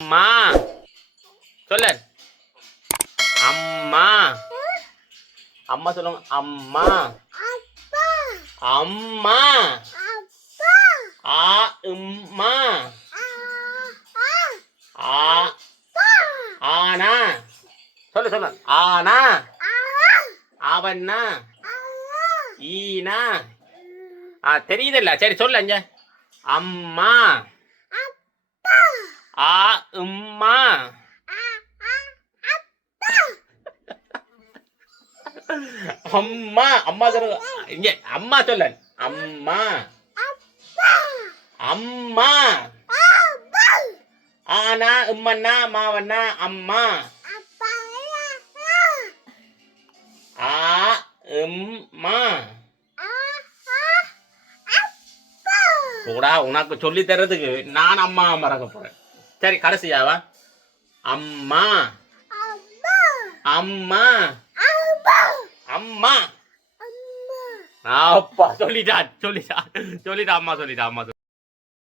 அம்மா சொல்லு. அம்மா. அம்மா சொல்லுங்க. அம்மா. அம்மா. ஆ உம்மா. ஆ ஆனா சொல்லு சொல்லு. ஆனா அவன்னா ஈனா. தெரியுதில்ல. சரி சொல்லு அஞ்ச. அம்மா. ஆ உம்மா. அம்மா. அம்மா சொல்லுங்க. இங்க அம்மா சொல்லு. அம்மா. அம்மா. ஆனா உம்மன்னா மாவண்ணா அம்மா. ஆ உம்மா. கூடா உனக்கு சொல்லி தர்றதுக்கு நான் அம்மா மறக்க போறேன். சரி கடைசியாவா. அம்மா. அம்மா. அம்மா. அப்பா சொல்லிட்டா சொல்லிட்டா சொல்லிட்டா அம்மா சொல்லிட்டா அம்மா.